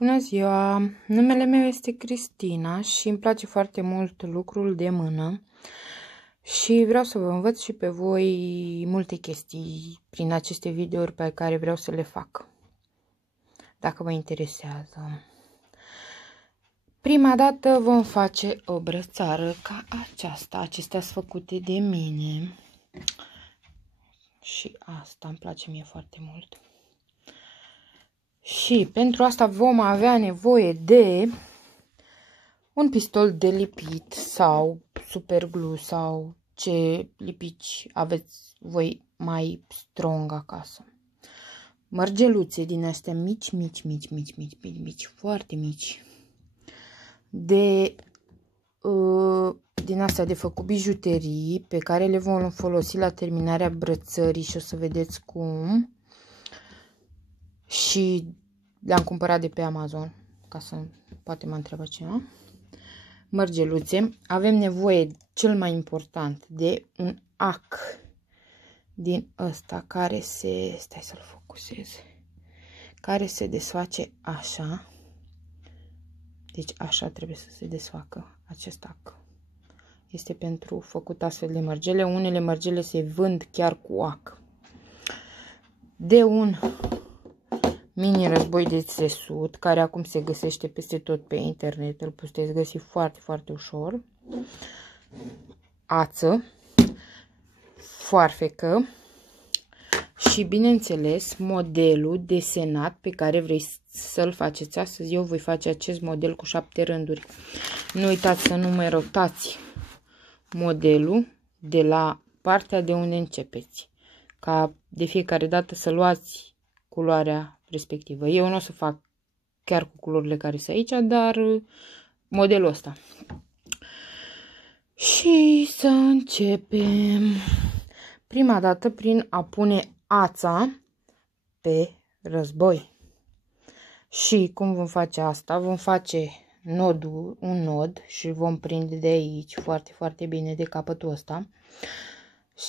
Bună ziua! Numele meu este Cristina și îmi place foarte mult lucrul de mână și vreau să vă învăț și pe voi multe chestii prin aceste videouri pe care vreau să le fac, dacă vă interesează. Prima dată vom face o brățară ca aceasta. Acestea sunt făcute de mine și asta îmi place mie foarte mult. Și pentru asta vom avea nevoie de un pistol de lipit sau superglue sau ce lipici aveți voi mai strong acasă. Mărgeluțe din astea mici, foarte mici. Din astea de făcut bijuterii pe care le vom folosi la terminarea brățării și o să vedeți cum. Și le-am cumpărat de pe Amazon, ca să poate mă întreabă cineva. Mărgeluțe. Avem nevoie, cel mai important, de un ac din ăsta care se, stai să-l focusez, care se desface așa. Deci așa trebuie să se desfacă acest ac. Este pentru făcut astfel de mărgele. Unele mărgele se vând chiar cu ac. De un mini război de țesut, care acum se găsește peste tot pe internet, îl puteți găsi foarte ușor. Ață, foarfecă și, bineînțeles, modelul desenat pe care vrei să-l faceți. Astăzi eu voi face acest model cu 7 rânduri. Nu uitați să numerați modelul de la partea de unde începeți, ca de fiecare dată să luați culoarea respectivă. Eu nu o să fac chiar cu culorile care sunt aici, dar modelul ăsta. Și să începem prima dată prin a pune ața pe război. Și cum vom face asta? Vom face un nod și vom prinde de aici foarte bine de capătul ăsta.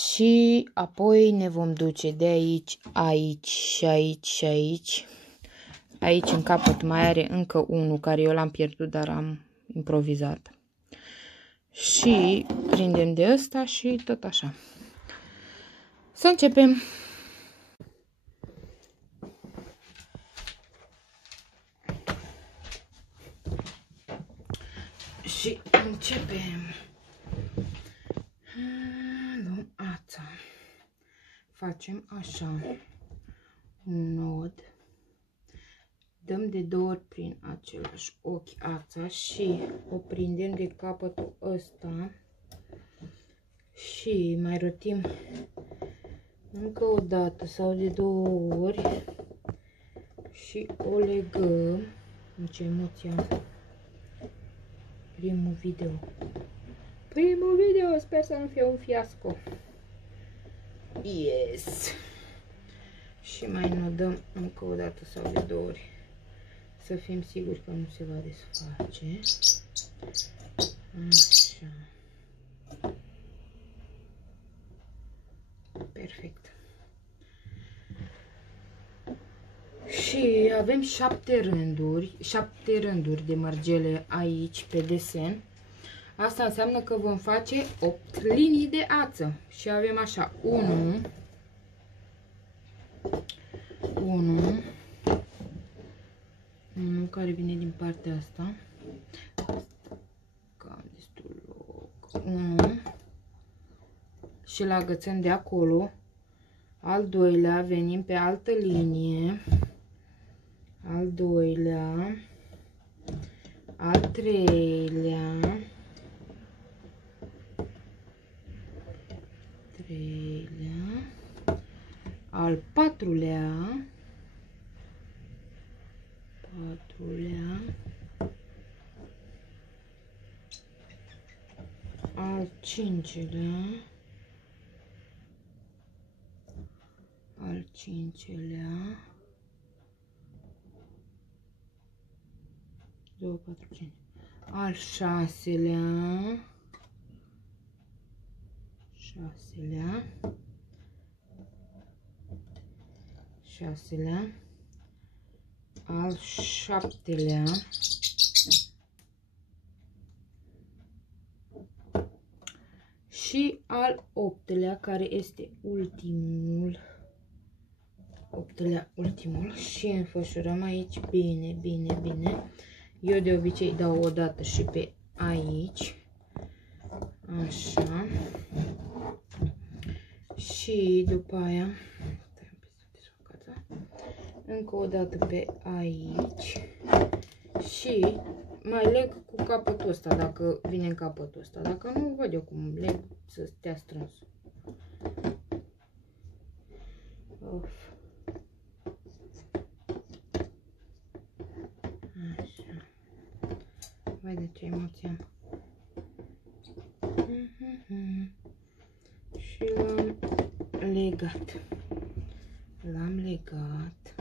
Și apoi ne vom duce de aici, aici și aici și aici. Aici în capăt mai are încă unul care eu l-am pierdut, dar am improvizat. Și prindem de ăsta și tot așa. Să începem! Și începem. Luăm ața. Facem așa. Un nod. Dăm de 2 ori prin același ochi ața și o prindem de capătul ăsta. Și mai rotim încă o dată sau de 2 ori. Și o legăm. Ce emoție am. Primul video, sper să nu fie un fiasco. Yes! Și mai nodăm încă o dată sau de 2 ori. Să fim siguri că nu se va desface. Așa. Perfect. Și avem 7 rânduri de mărgele aici pe desen. Asta înseamnă că vom face 8 linii de ață. Și avem așa 1, care vine din partea asta. Cam destul loc. 1 și îl agățăm de acolo. Al doilea, venim pe altă linie. Al doilea, al treilea, al patrulea, al cincelea, al cincelea, 2, 4, 5, al șaselea, al 7-lea. Și al 8-lea, care este ultimul. 8-lea, ultimul. Și înfășurăm aici bine, bine, bine. Eu de obicei dau o dată și pe aici. Așa. Și după aia încă o dată pe aici. Și mai leg cu capătul ăsta, dacă vine în capătul ăsta. Dacă nu, văd eu cum leg să stea strâns. Of. Așa. Vai, de ce emoție am. Și l-am legat. L-am legat.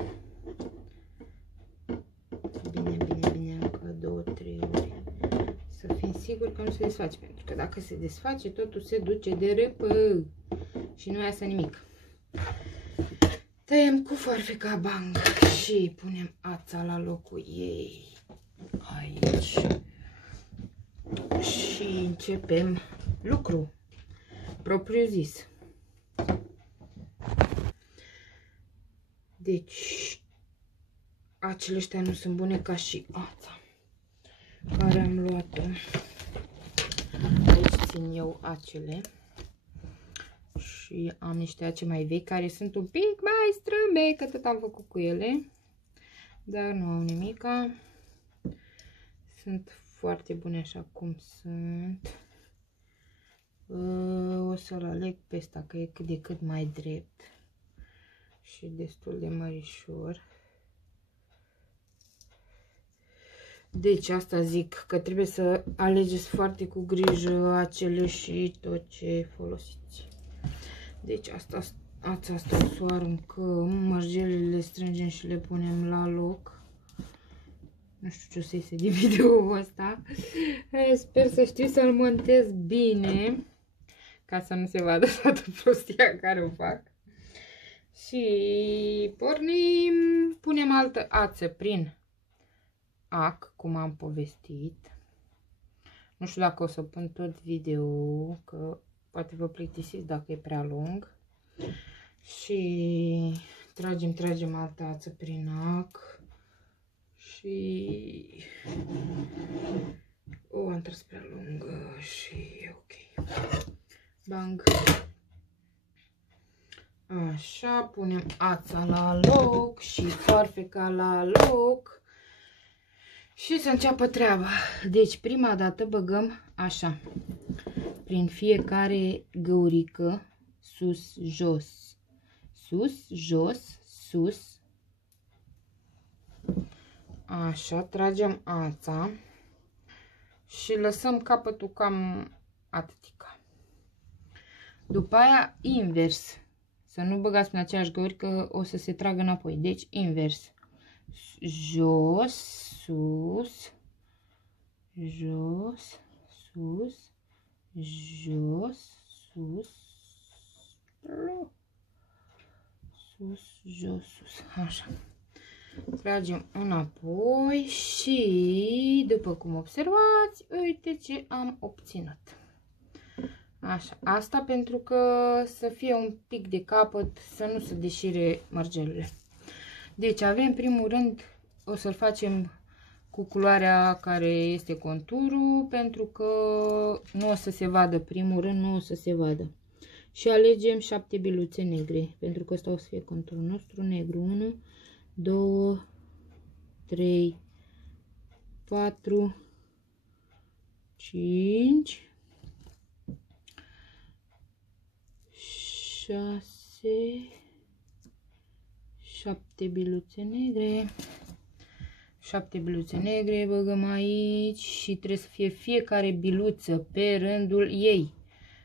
Bine, bine, bine, încă 2-3 ori. Să fim siguri că nu se desface. Pentru că dacă se desface, totul se duce de râpă. Și nu iasă nimic. Tăiem cu farfeca bang și punem ața la locul ei. Aici. Și începem lucru propriu zis. Deci, acele ăștia nu sunt bune ca și ața care am luat-o. Aici țin eu acele. Și am niște ace mai vechi care sunt un pic mai strâmbe, că tot am făcut cu ele. Dar nu au nimica. Sunt foarte bune așa cum sunt. O să-l aleg pe ăsta, că e cât de cât mai drept. Și destul de mărișor. Deci asta zic, că trebuie să alegeți foarte cu grijă acele și tot ce folosiți. Deci ața asta o să o aruncăm, mărgelele le strângem și le punem la loc. Nu știu ce o să iese din video-ul ăsta. Sper să știu să-l montez bine, ca să nu se vadă toată prostia care o fac. Și pornim, punem altă ață prin ac, cum am povestit. Nu știu dacă o să pun tot video, că poate vă plictisiți dacă e prea lung. Și tragem altă ață prin ac. Și am tras prea lungă și e ok. Bang. Așa, punem ața la loc și farfeca la loc. Și să înceapă treaba. Deci prima dată băgăm așa, prin fiecare găurică, sus, jos, sus, jos, sus. Așa, tragem ața și lăsăm capătul cam atâtica. După aia invers, să nu băgați în aceeași găurică, o să se tragă înapoi. Deci invers, jos, sus, jos, sus, jos, sus, sus, jos, sus. Așa. Tragem înapoi și, după cum observați, uite ce am obținut. Așa, asta pentru că să fie un pic de capăt, să nu se deșire mărgelele. Deci avem primul rând, o să-l facem cu culoarea care este conturul, pentru că nu o să se vadă, primul rând nu o să se vadă. Și alegem 7 biluțe negre, pentru că ăsta o să fie conturul nostru negru. 1, 2, 3, 4, 5, 6, 7 biluțe negre. 7 biluțe negre băgăm aici și trebuie să fie fiecare biluță pe rândul ei.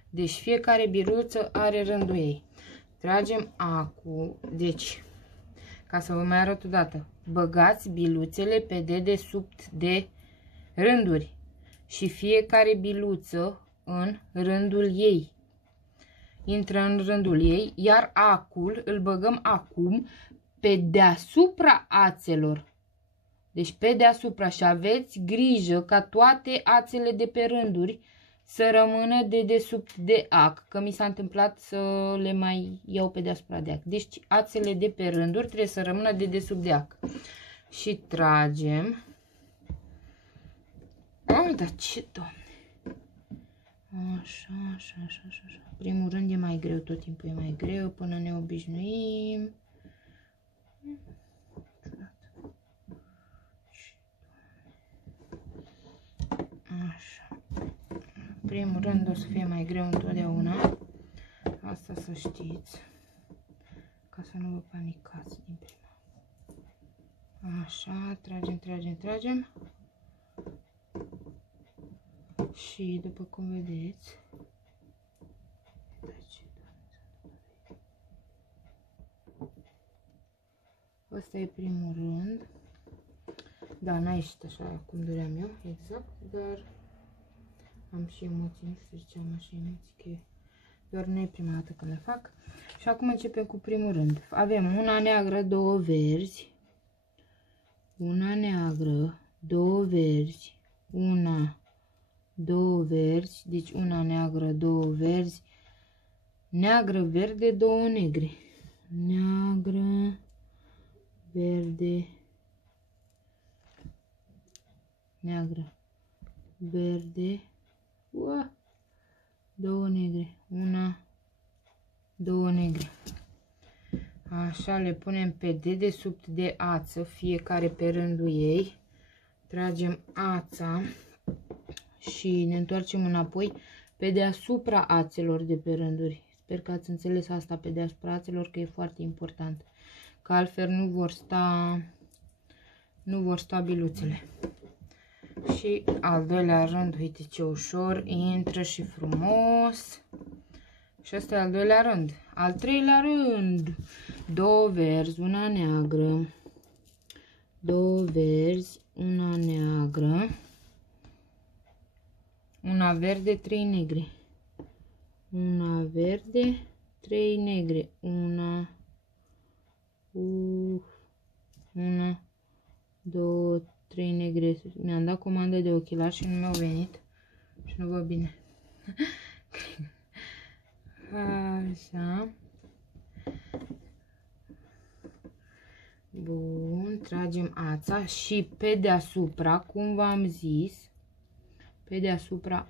Deci fiecare biluță are rândul ei. Tragem acul, deci, ca să vă mai arăt o dată, băgați biluțele pe dedesubt de rânduri și fiecare biluță în rândul ei. Intră în rândul ei, iar acul îl băgăm acum pe deasupra ațelor. Deci pe deasupra și aveți grijă ca toate ațele de pe rânduri să rămână de desubt de ac, că mi s-a întâmplat să le mai iau pe deasupra de ac. Deci ațele de pe rânduri trebuie să rămână de desubt de ac. Și tragem. Oh, dar ce, Doamne! Așa, așa, așa, așa, așa. Primul rând e mai greu, tot timpul e mai greu până ne obișnuim. Așa. Primul rând o să fie mai greu întotdeauna. Asta să știți. Ca să nu vă panicați din prima. Așa, tragem, tragem, tragem. Și după cum vedeți, ăsta e primul rând. Da, n-a ieșit așa cum doream eu, exact, dar am și emoții, nu știu de ce am așa emoții, că doar nu e prima dată când le fac. Și acum începem cu primul rând. Avem una neagră, două verzi, una neagră, două verzi, una, două verzi, deci una neagră, două verzi, neagră, verde, două negre, neagră, verde, neagră, verde, două negre, una, două negre. Așa, le punem pe dedesubt de ață, fiecare pe rândul ei. Tragem ața și ne întoarcem înapoi pe deasupra ațelor de pe rânduri. Sper că ați înțeles asta, pe deasupra ațelor, că e foarte important. Că altfel nu vor sta biluțele. Și al doilea rând, uite ce ușor intră și frumos. Și ăsta e al doilea rând. Al treilea rând, două verzi, una neagră, două verzi, una neagră, una verde, trei negre, una verde, trei negre, una, două, trei negre. Mi-am dat comandă de ochelari și nu mi-au venit și nu văd bine. Așa. Bun, tragem ața și pe deasupra, cum v-am zis, pe deasupra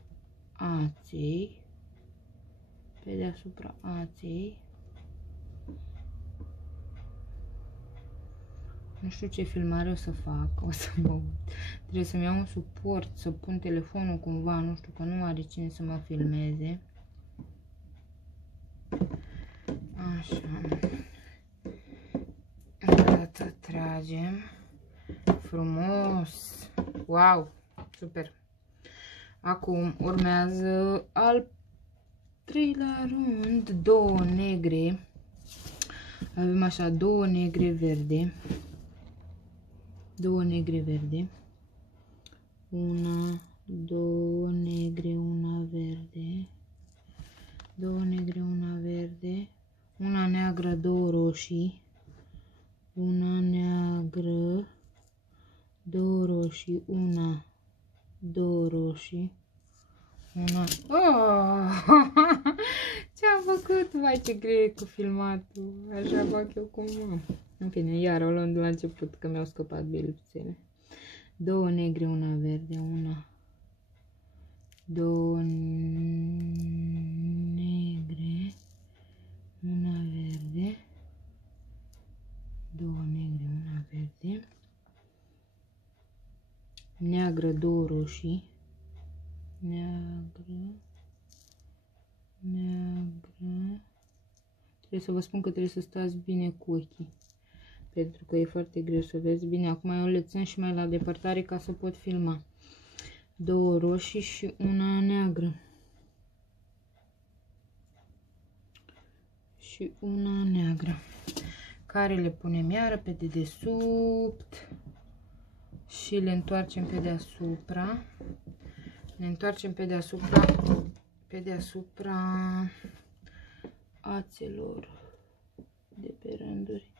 aței, nu știu ce filmare o să fac, o să mă... Trebuie să-mi iau un suport, să pun telefonul cumva, nu știu, că nu are cine să mă filmeze. Așa. Odată tragem. Frumos. Wow, super. Acum urmează al treilea rând, două negre. Avem așa, două negre verde. Două negre verde. Una, două negre, una verde. Două negre, una verde. Una neagră, două roșii. Una neagră, două roșii, una, două roșii, una... Oh! Ce-am făcut? Vai, ce greu e cu filmatul. Așa fac eu cum am. În fine, iar o luăm de la început, că mi-au scăpat biluțele. Două negre, una verde, una, două negre, una verde, două negre, una verde, neagră, două roșii, neagră, trebuie să vă spun că trebuie să stați bine cu ochii, pentru că e foarte greu să vezi bine. Acum eu le țin și mai la depărtare ca să pot filma. Două roșii și una neagră. Și una neagră. Care le punem iară pe dedesubt și le întoarcem pe deasupra. Ne întoarcem pe deasupra ațelor de pe rânduri.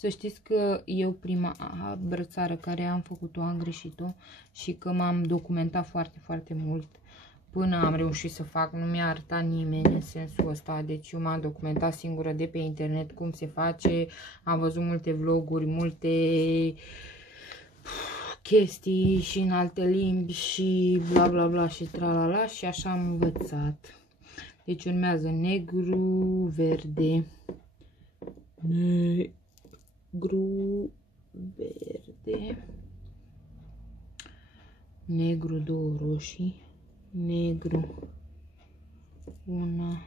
Să știți că eu prima brățară care am făcut-o, am greșit-o și că m-am documentat foarte, foarte mult până am reușit să fac. Nu mi-a arătat nimeni în sensul ăsta, deci eu m-am documentat singură de pe internet cum se face. Am văzut multe vloguri, multe chestii și în alte limbi și bla bla bla și tralala și așa am învățat. Deci urmează negru, verde, negru, verde, negru, două roșii, negru, una,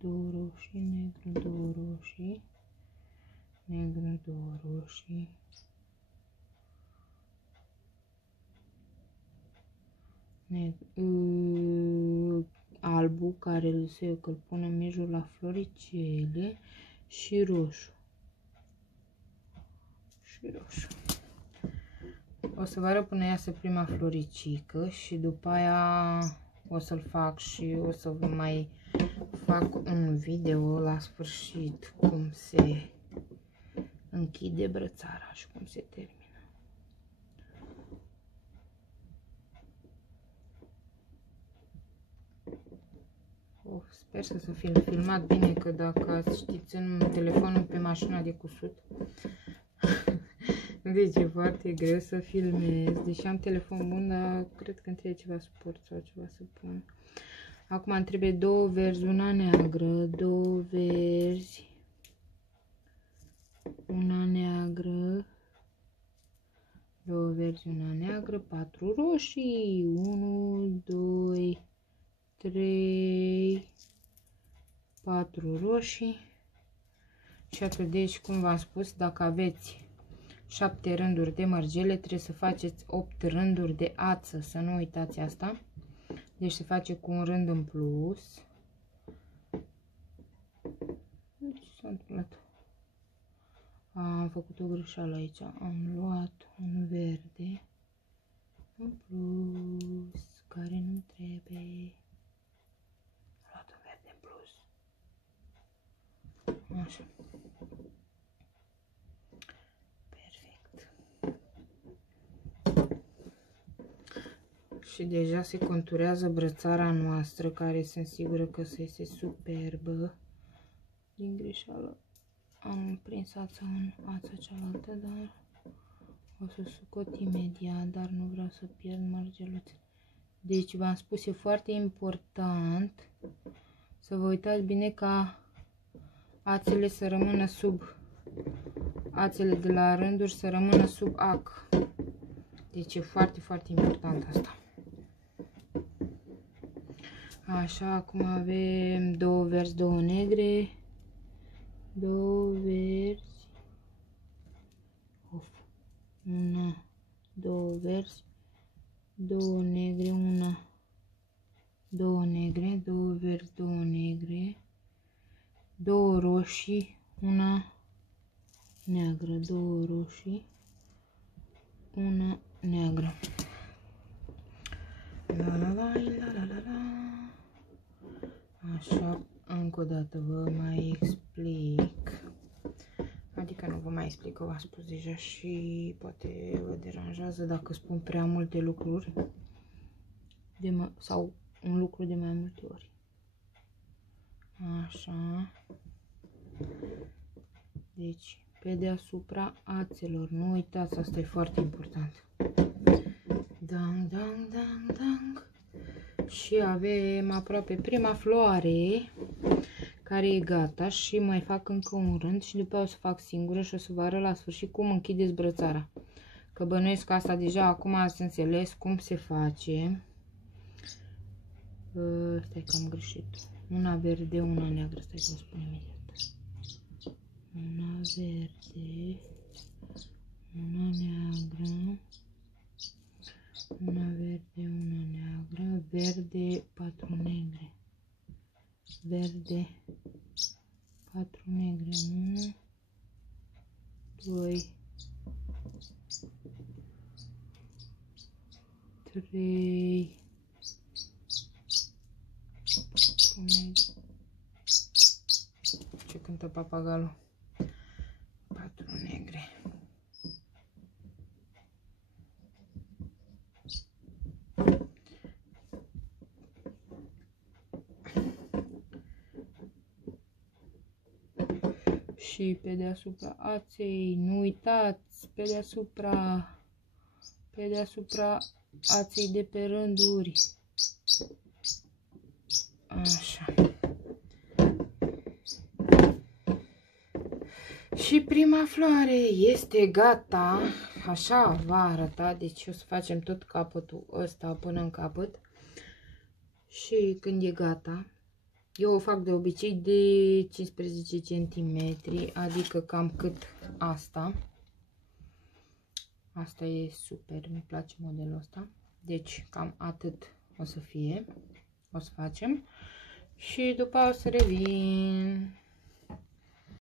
două roșii, negru, două roșii, negru, două roșii, albul care îl să eu că-l pun în mijloc la floricele și roșu. O să vă arăt până iasă prima floricică și după aia o să-l fac și o să vă mai fac un video la sfârșit cum se închide brățara și cum se termină. Sper să fie filmat bine, că dacă ați știți în telefonul pe mașina de cusut, deci e foarte greu să filmez, deși am telefon bun, dar cred că îmi trebuie ceva suport sau ceva să pun. Acum îmi trebuie două verzi, una neagră, două verzi, una neagră, două verzi, una neagră, 4 roșii, 1, 2, 3, 4 roșii. Și atât, deci cum v-am spus, dacă aveți 7 rânduri de mărgele, trebuie să faceți 8 rânduri de ață, să nu uitați asta. Deci se face cu un rând în plus. Ce s-a întâmplat? Am făcut o greșeală aici. Am luat un verde în plus, care nu trebuie. Am luat un verde în plus. Așa. Și deja se conturează brățara noastră, care sunt sigură că se iese superbă. Din greșeală am prins ața în ața cealaltă, dar o să scot imediat, dar nu vreau să pierd mărgeluțe. Deci v-am spus, e foarte important să vă uitați bine ca ațele să rămână sub, ațele de la rânduri să rămână sub ac. Deci e foarte, foarte important asta. Așa, acum avem două verzi, două negre, două verzi, una, două verzi, două negre, una, două negre, două verzi, două negre, două roșii, una neagră, două roșii, una neagră. La la la la la la la. Așa, încă o dată vă mai explic. Adică nu vă mai explic, că v-am spus deja și poate vă deranjează dacă spun prea multe lucruri sau un lucru de mai multe ori. Așa. Deci, pe deasupra ațelor, nu uitați, asta e foarte important. Dang, dang, dang, dang. Și avem aproape prima floare care e gata și mai fac încă un rând și după o să fac singură și o să vă arăt la sfârșit cum închideți brățara. Că bănuiesc că asta deja acum ați înțeles cum se face. Stai că am greșit. Una verde, una neagră, stai că vă spun imediat. Una verde, una neagră. Una verde, una neagră, verde, 4 negre, verde, 4 negre, 1, 2, 3, 4 negre. Ce cântă arată papagalul. 4 negre. Și pe deasupra aței, nu uitați, pe deasupra aței de pe rânduri. Așa. Și prima floare este gata. Așa va arăta, deci o să facem tot capătul ăsta până în capăt. Și când e gata, eu o fac de obicei de 15 cm, adică cam cât asta. Asta e super, mi place modelul ăsta. Deci cam atât o să fie, o să facem. Și după o să revin.